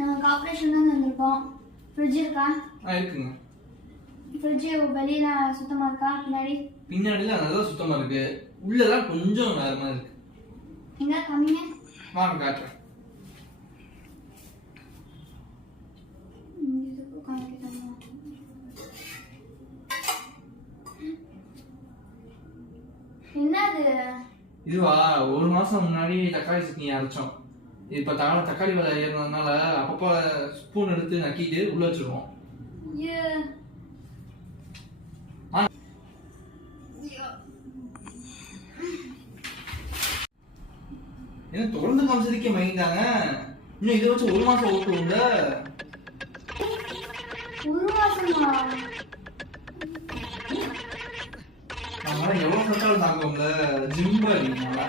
நாங்கள் கார்பரேஷன்லேருந்து வந்திருக்கோம். ஃப்ரிட்ஜ் இருக்கா? இருக்குங்க. ஃப்ரிட்ஜு வெளியெல்லாம் சுத்தமாக இருக்கா? பின்னாடிலாம் நல்லா சுத்தமாக இருக்கு. உள்ளதான் கொஞ்சம் வேற மாதிரி இருக்கு. எங்க காமிங்க. வாங்க காட்டுறேன். என்னது இதுவா? ஒரு மாசம் முன்னாடி தக்காளி சட்னி அரைச்சோம். இப்ப தக்காளி விலை ஏறினதுனால அப்பப்ப ஸ்பூன் எடுத்து நக்கிட்டு உள்ள வச்சிருவோம். என்ன தொடர்ந்து காமிச்சதுக்கே மயங்கிட்டாங்க. இன்னும் இதை வச்சு ஒரு மாசம் ஓட்டுவோம்ல. ஒரு மாசமா? நம்மளால எவ்வளவு சட்டாலும் தாங்குவோம்ல. ஜிம்பா இல்லைங்களா?